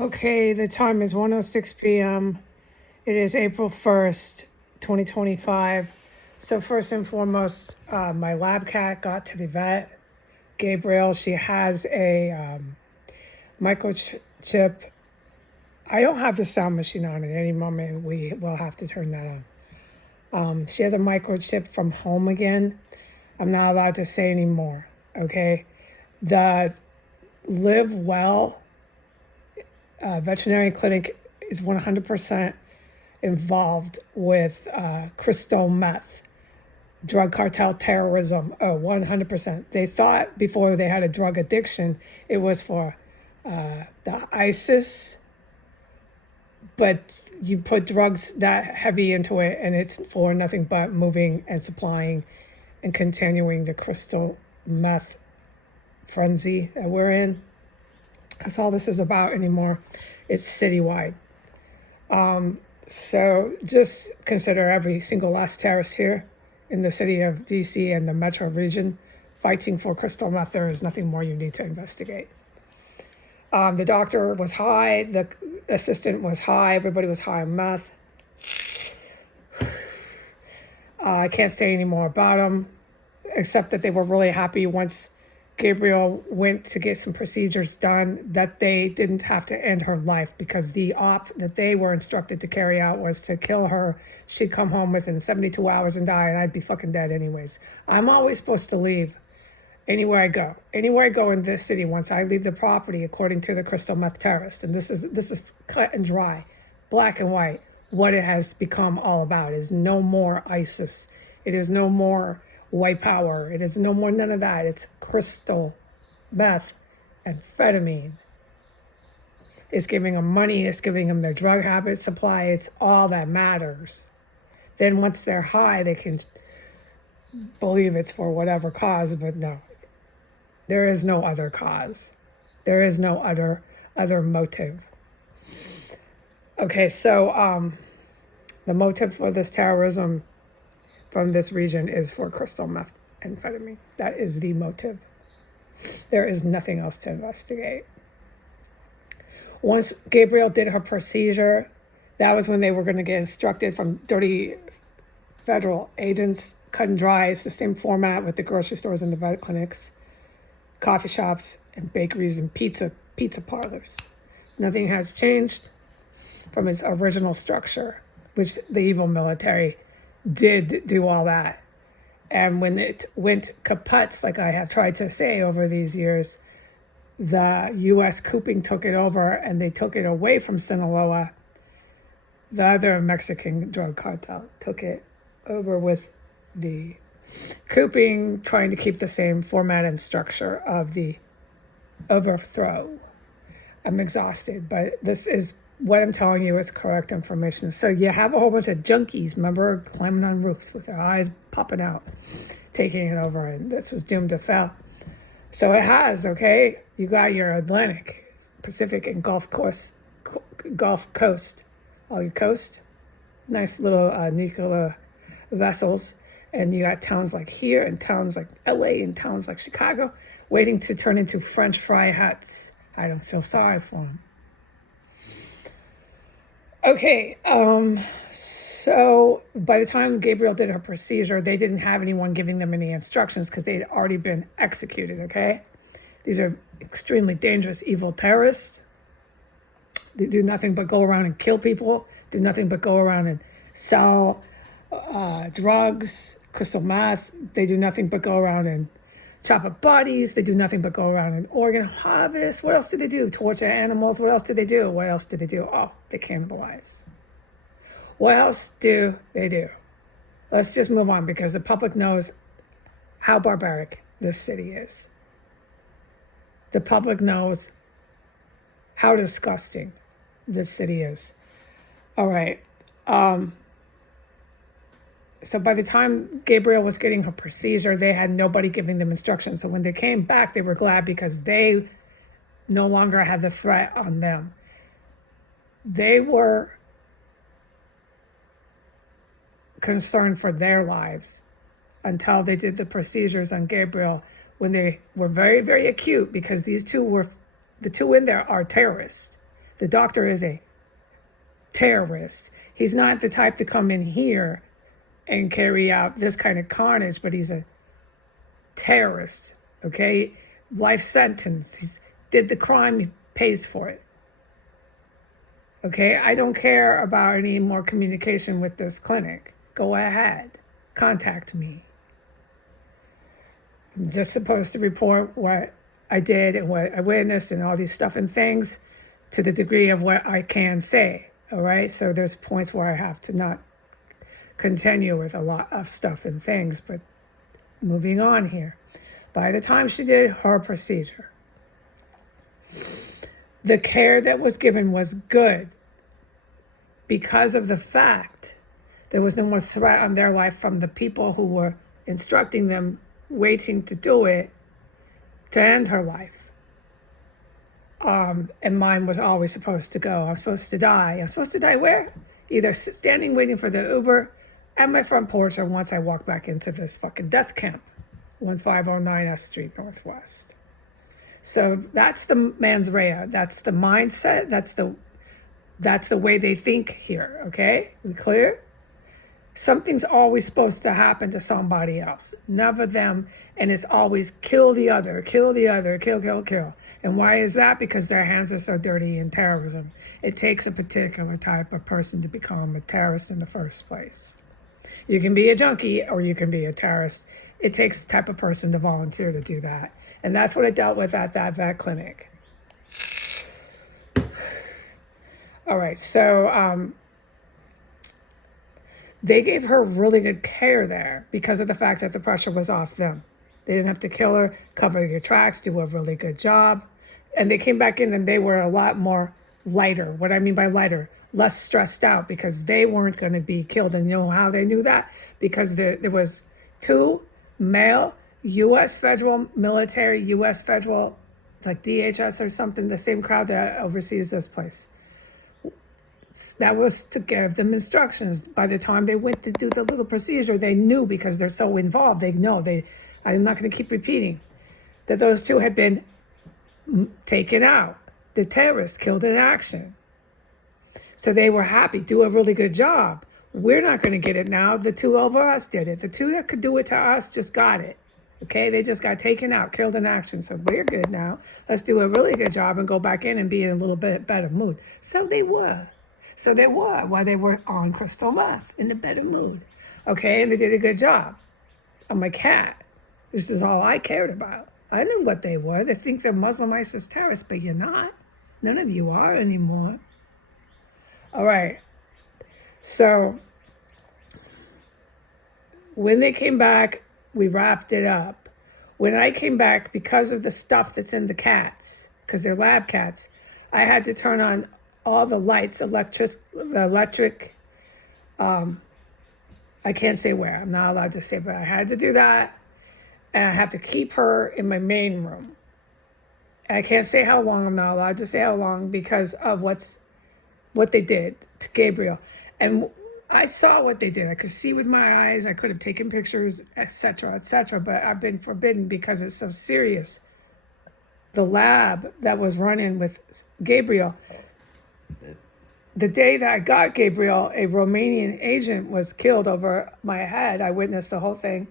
Okay, the time is 1:06 p.m. It is April 1st, 2025. So first and foremost, my lab cat got to the vet. Gabriel, she has a microchip. I don't have the sound machine on at any moment. We will have to turn that on. She has a microchip from home again. I'm not allowed to say anymore, okay? The Live Well veterinary clinic is 100% involved with crystal meth, drug cartel terrorism. Oh, 100%. They thought before they had a drug addiction, it was for the ISIS, but you put drugs that heavy into it and it's for nothing but moving and supplying and continuing the crystal meth frenzy that we're in. That's all this is about anymore. It's citywide. So just consider every single last terrorist here in the city of DC and the metro region fighting for crystal meth. There is nothing more you need to investigate. The doctor was high, the assistant was high, everybody was high on meth. I can't say any more about them, except that they were really happy once Gabriel went to get some procedures done that they didn't have to end her life, because the op that they were instructed to carry out was to kill her. She'd come home within 72 hours and die, and I'd be fucking dead anyways. I'm always supposed to leave anywhere I go. Anywhere I go in this city, once I leave the property, according to the crystal meth terrorist, and this is cut and dry, black and white, what it has become all about is no more ISIS. It is no more white power. It is no more none of that. It's crystal meth, amphetamine. It's giving them money. It's giving them their drug habit supply. It's all that matters. Then once they're high, they can believe it's for whatever cause, but no. There is no other cause. There is no other motive. Okay, so the motive for this terrorism from this region is for crystal methamphetamine. That is the motive. There is nothing else to investigate. Once Gabriel did her procedure, that was when they were going to get instructed from dirty federal agents, cut and dry. It's the same format with the grocery stores and the vet clinics, coffee shops and bakeries and pizza parlors. Nothing has changed from its original structure, which the evil military did do all that. And when it went kaput, like I have tried to say over these years, the U.S. cooping took it over and they took it away from Sinaloa. The other Mexican drug cartel took it over with the cooping, trying to keep the same format and structure of the overthrow. I'm exhausted, but this is what I'm telling you is correct information. So you have a whole bunch of junkies, remember, climbing on roofs with their eyes popping out, taking it over, and this is doomed to fail. So it has, okay? You got your Atlantic, Pacific, and Gulf Coast, all your coast, nice little Nikola vessels, and you got towns like here and towns like LA and towns like Chicago waiting to turn into French fry huts. I don't feel sorry for them. Okay, so by the time Gabriel did her procedure, they didn't have anyone giving them any instructions because they had already been executed, okay? These are extremely dangerous, evil terrorists. They do nothing but go around and kill people, do nothing but go around and sell drugs, crystal meth. They do nothing but go around and chop up bodies. They do nothing but go around and organ harvest. What else do they do? Torture animals. What else do they do? What else do they do? Oh, they cannibalize. What else do they do? Let's just move on because the public knows how barbaric this city is. The public knows how disgusting this city is. All right. So by the time Gabriel was getting her procedure, they had nobody giving them instructions. So when they came back, they were glad because they no longer had the threat on them. They were concerned for their lives until they did the procedures on Gabriel, when they were very, very acute, because the two in there are terrorists. The doctor is a terrorist. He's not the type to come in here and carry out this kind of carnage, but he's a terrorist, okay? Life sentence. He's did the crime, he pays for it. Okay, I don't care about any more communication with this clinic. Go ahead, contact me. I'm just supposed to report what I did and what I witnessed and all these stuff and things to the degree of what I can say, all right? So there's points where I have to not continue with a lot of stuff and things, but moving on here. By the time she did her procedure, the care that was given was good because of the fact there was no more threat on their life from the people who were instructing them, waiting to do it, to end her life. And mine was always supposed to go. I'm supposed to die. I'm supposed to die where? Either standing waiting for the Uber at my front porch, or once I walk back into this fucking death camp, 1509 S Street Northwest. So that's the mens rea. That's the mindset. That's the way they think here. Okay, we clear? Something's always supposed to happen to somebody else, never them, and it's always kill the other, kill the other, kill, kill, kill. And why is that? Because their hands are so dirty in terrorism. It takes a particular type of person to become a terrorist in the first place. You can be a junkie or you can be a terrorist. It takes the type of person to volunteer to do that. And that's what I dealt with at that vet clinic. All right, so they gave her really good care there because of the fact that the pressure was off them. They didn't have to kill her, cover your tracks, do a really good job. And they came back in and they were a lot more lighter. What I mean by lighter, less stressed out because they weren't going to be killed. And you know how they knew that? Because there was 2 male U.S. federal military, U.S. federal, like DHS or something, the same crowd that oversees this place. That was to give them instructions. By the time they went to do the little procedure, they knew because they're so involved. They know. I'm not going to keep repeating that those 2 had been taken out. The terrorists killed in action. So they were happy, do a really good job. We're not going to get it now. The 2 over us did it. The 2 that could do it to us just got it. Okay, they just got taken out, killed in action. So we're good now. Let's do a really good job and go back in and be in a little bit better mood. So they were. While they were on crystal meth, in a better mood. Okay, and they did a good job. I'm a cat. This is all I cared about. I knew what they were. They think they're Muslim ISIS terrorists, but you're not. None of you are anymore. All right. So when they came back, we wrapped it up. When I came back, because of the stuff that's in the cats, because they're lab cats, I had to turn on all the lights, electric, I can't say where. I'm not allowed to say, but I had to do that. And I have to keep her in my main room. And I can't say how long. I'm not allowed to say how long because of what they did to Gabriel. And I saw what they did. I could see with my eyes. I could have taken pictures, etc., but I've been forbidden because it's so serious. The lab that was running with Gabriel, the day that I got Gabriel, a Romanian agent was killed over my head. I witnessed the whole thing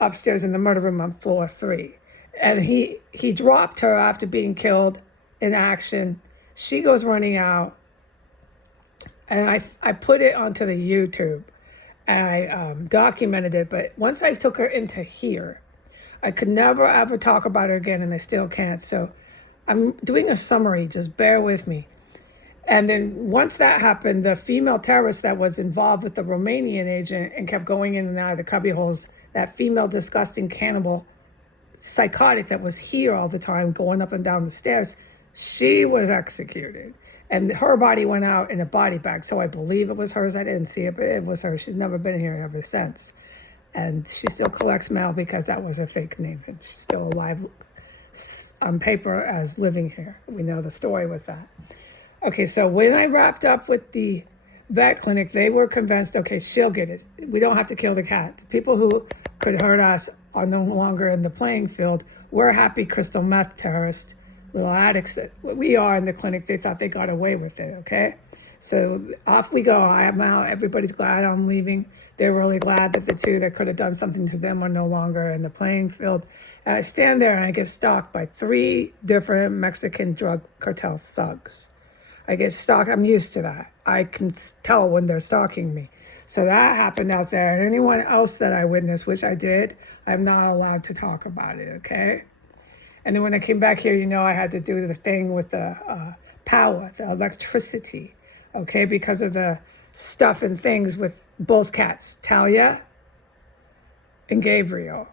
upstairs in the murder room on floor 3. And he dropped her after being killed in action. She goes running out. And I put it onto the YouTube. And I documented it. But once I took her into here, I could never ever talk about her again. And I still can't. So I'm doing a summary. Just bear with me. And then once that happened, the female terrorist that was involved with the Romanian agent and kept going in and out of the cubbyholes, that female disgusting cannibal psychotic that was here all the time, going up and down the stairs, she was executed. And her body went out in a body bag. So I believe it was hers. I didn't see it, but it was her. She's never been here ever since. And she still collects mail because that was a fake name. And she's still alive on paper as living here. We know the story with that. Okay, so when I wrapped up with the vet clinic, they were convinced, okay, she'll get it. We don't have to kill the cat. The people who could hurt us are no longer in the playing field. We're happy crystal meth terrorists little addicts that we are in the clinic, they thought they got away with it, okay? So off we go. I'm out. Everybody's glad I'm leaving. They're really glad that the two that could have done something to them are no longer in the playing field. And I stand there and I get stalked by 3 different Mexican drug cartel thugs. I get stalked. I'm used to that. I can tell when they're stalking me. So that happened out there. And anyone else that I witnessed, which I did, I'm not allowed to talk about it, okay? And then when I came back here, I had to do the thing with the power, the electricity, okay? Because of the stuff and things with both cats, Talia and Gabriel.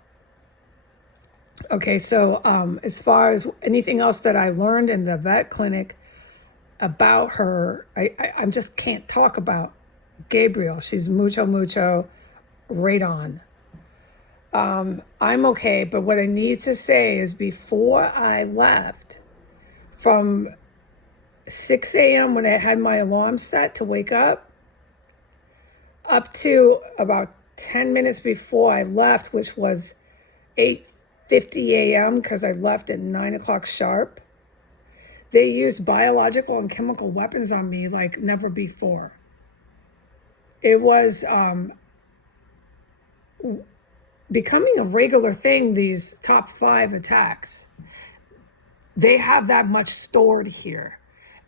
Okay, so as far as anything else that I learned in the vet clinic about her, I just can't talk about Gabriel. She's mucho radon. I'm okay, but what I need to say is before I left from 6 a.m. when I had my alarm set to wake up to about 10 minutes before I left, which was 8:50 a.m. because I left at 9 o'clock sharp, they used biological and chemical weapons on me like never before. It was becoming a regular thing, these top 5 attacks. They have that much stored here.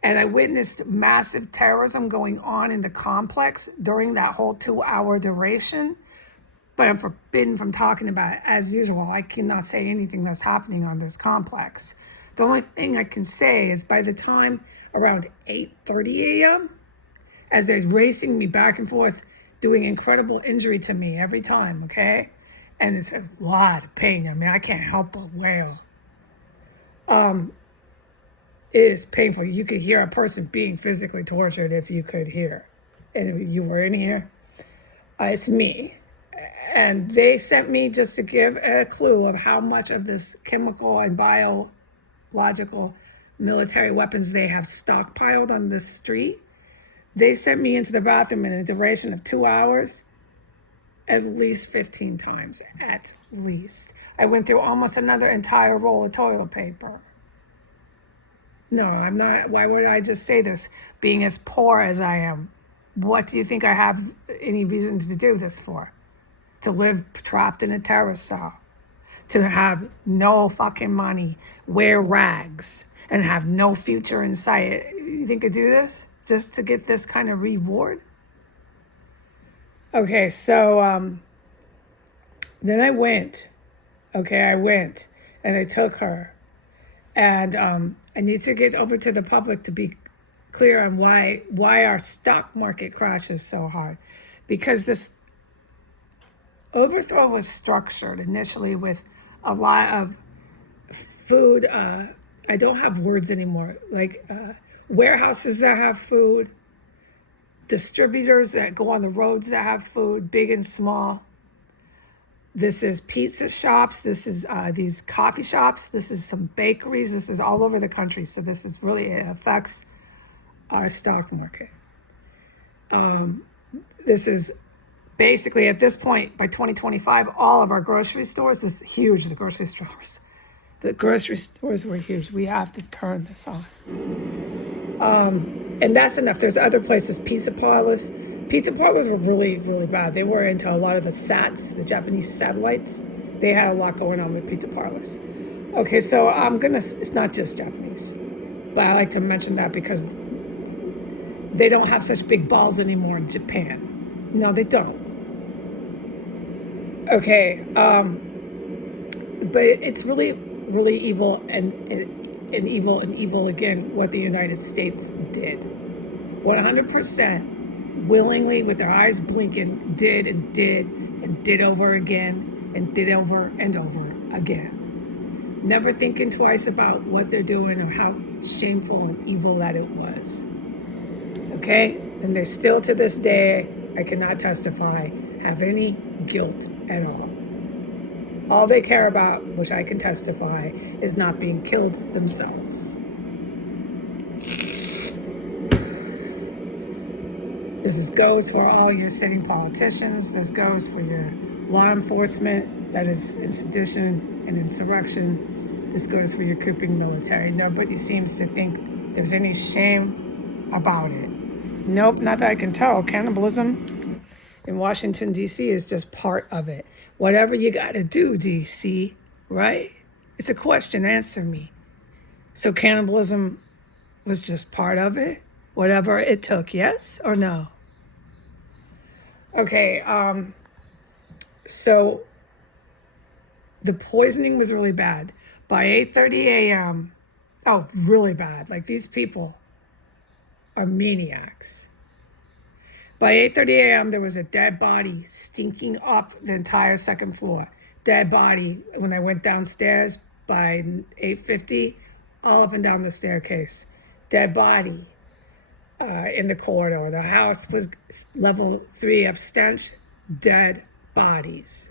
And I witnessed massive terrorism going on in the complex during that whole 2-hour duration. But I'm forbidden from talking about it. As usual, I cannot say anything that's happening on this complex. The only thing I can say is by the time around 8:30 a.m., as they're racing me back and forth, doing incredible injury to me every time, okay? And it's a lot of pain. I mean, I can't help but wail. It is painful. You could hear a person being physically tortured if you could hear. And if you were in here, it's me. And they sent me just to give a clue of how much of this chemical and biological military weapons they have stockpiled on this street. They sent me into the bathroom in a duration of 2 hours, at least 15 times, at least. I went through almost another entire roll of toilet paper. No, I'm not. Why would I just say this? Being as poor as I am, what do you think I have any reason to do this for? To live trapped in a terrorist cell, to have no fucking money, wear rags, and have no future in sight. You think I do this just to get this kind of reward? Okay, so then I went. Okay, I went and I took her. And I need to get over to the public to be clear on why our stock market crashes so hard. Because this overthrow was structured initially with a lot of food. I don't have words anymore. Like warehouses that have food, distributors that go on the roads that have food, big and small. This is pizza shops. This is these coffee shops. This is some bakeries. This is all over the country. So this is really, it affects our stock market. This is basically at this point, by 2025, all of our grocery stores, this is huge, the grocery stores. The grocery stores were huge. We have to turn this on. And that's enough. There's other places, pizza parlors. Pizza parlors were really, really bad. They were into a lot of the SATs, the Japanese satellites. They had a lot going on with pizza parlors. Okay, so it's not just Japanese, but I like to mention that because they don't have such big balls anymore in Japan. No, they don't. Okay, but it's really, really evil and evil again what the United States did. 100%. Willingly, with their eyes blinking, did over again and did over and over again. Never thinking twice about what they're doing or how shameful and evil that it was. Okay? And they're still to this day, I cannot testify, have any guilt at all. All they care about, which I can testify, is not being killed themselves. This goes for all your sitting politicians. This goes for your law enforcement that is in sedition and insurrection. This goes for your cooping military. Nobody seems to think there's any shame about it. Nope, not that I can tell. Cannibalism in Washington, D.C. is just part of it. Whatever you got to do, D.C., right? It's a question. Answer me. So cannibalism was just part of it? Whatever it took, yes or no? Okay, so the poisoning was really bad. By 8:30 a.m., oh, really bad. Like, these people are maniacs. By 8:30 a.m., there was a dead body stinking up the entire second floor. Dead body. When I went downstairs by 8:50, all up and down the staircase. Dead body in the corridor. The house was level 3 of stench. Dead bodies.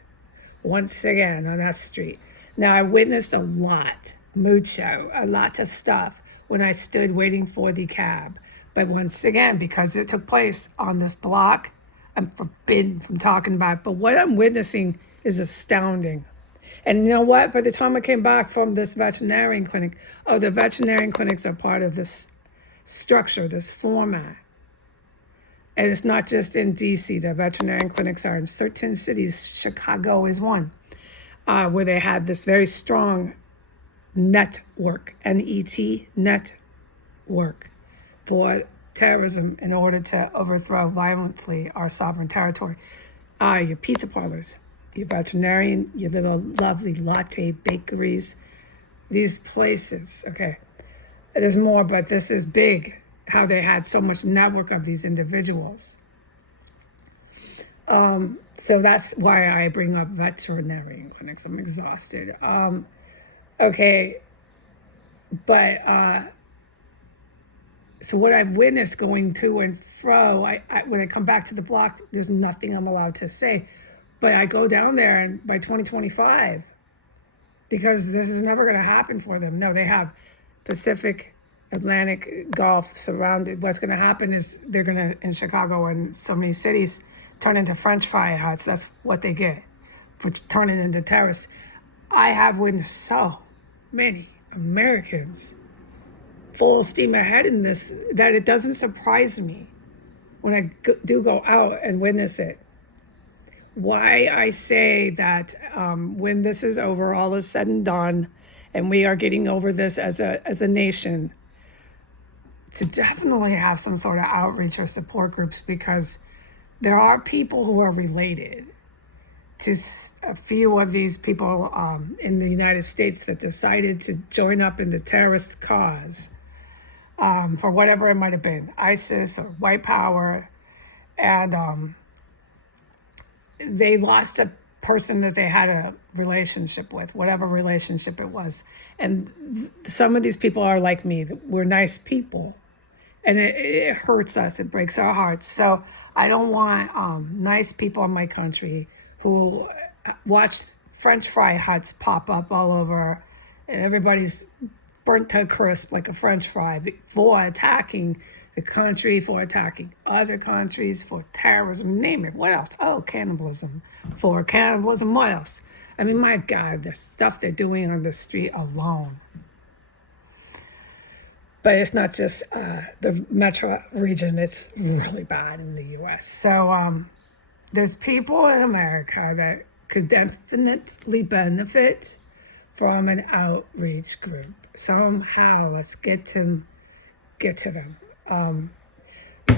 Once again on that street. Now, I witnessed a lot, a lot of stuff when I stood waiting for the cab. But once again, because it took place on this block, I'm forbidden from talking about it. But what I'm witnessing is astounding. And you know what? By the time I came back from this veterinarian clinic, the veterinarian clinics are part of this structure, this format. And it's not just in D.C. The veterinarian clinics are in certain cities. Chicago is one, where they had this very strong network, N-E-T, network, for terrorism in order to overthrow violently our sovereign territory. Your pizza parlors, your veterinarian, your little lovely latte bakeries, these places, okay. There's more, but this is big, how they had so much network of these individuals. So that's why I bring up veterinarian clinics. I'm exhausted. Okay, but so what I've witnessed going to and fro, when I come back to the block, there's nothing I'm allowed to say. But I go down there, and by 2025, because this is never going to happen for them. No, they have Pacific, Atlantic, Gulf surrounded. What's going to happen is they're going to, in Chicago and so many cities, turn into French fry huts. That's what they get for turning into terrorists. I have witnessed so many Americans full steam ahead in this that it doesn't surprise me when I do go out and witness it. Why I say that when this is over, all is said and done, and we are getting over this as a nation, to definitely have some sort of outreach or support groups, because there are people who are related to a few of these people in the United States that decided to join up in the terrorist cause for whatever it might have been, ISIS or white power, and they lost a person that they had a relationship with, whatever relationship it was. And some of these people are like me. We're nice people. And it hurts us. It breaks our hearts. So I don't want nice people in my country who watch French fry huts pop up all over, and everybody's burnt to a crisp like a French fry for attacking the country, for attacking other countries, for terrorism, name it. What else? Oh, cannibalism. For cannibalism, what else? I mean, my God, the stuff they're doing on the street alone. But it's not just the metro region. It's really bad in the U.S. So there's people in America that could definitely benefit from an outreach group. Somehow, let's get to them.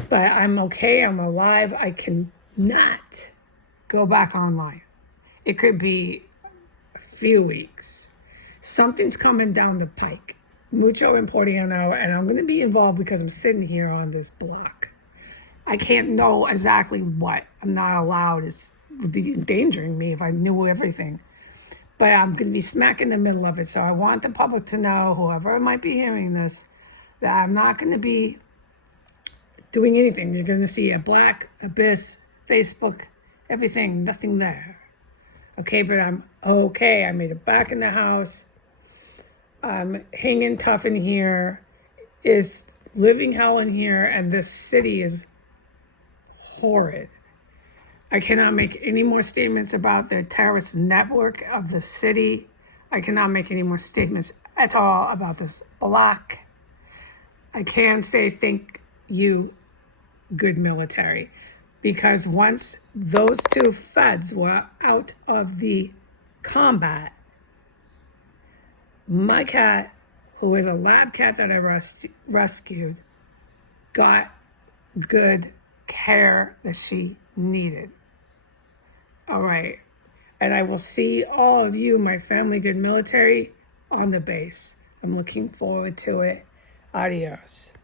But I'm okay. I'm alive. I cannot go back online. It could be a few weeks. Something's coming down the pike. Mucho importante, and I'm going to be involved because I'm sitting here on this block. I can't know exactly what. I'm not allowed. It would be endangering me if I knew everything. But I'm going to be smack in the middle of it. So I want the public to know, whoever might be hearing this, that I'm not going to be doing anything. You're going to see a black abyss, Facebook, everything, nothing there. Okay, but I'm okay. I made it back in the house. I'm hanging tough in here. Is living hell in here, and this city is horrid. I cannot make any more statements about the terrorist network of the city. I cannot make any more statements at all about this block. I can say thank you, good military, because once those two feds were out of the combat, my cat, who is a lab cat that I rescued, got good care that she needed. All right. And I will see all of you, my family, good military, on the base. I'm looking forward to it. Adios.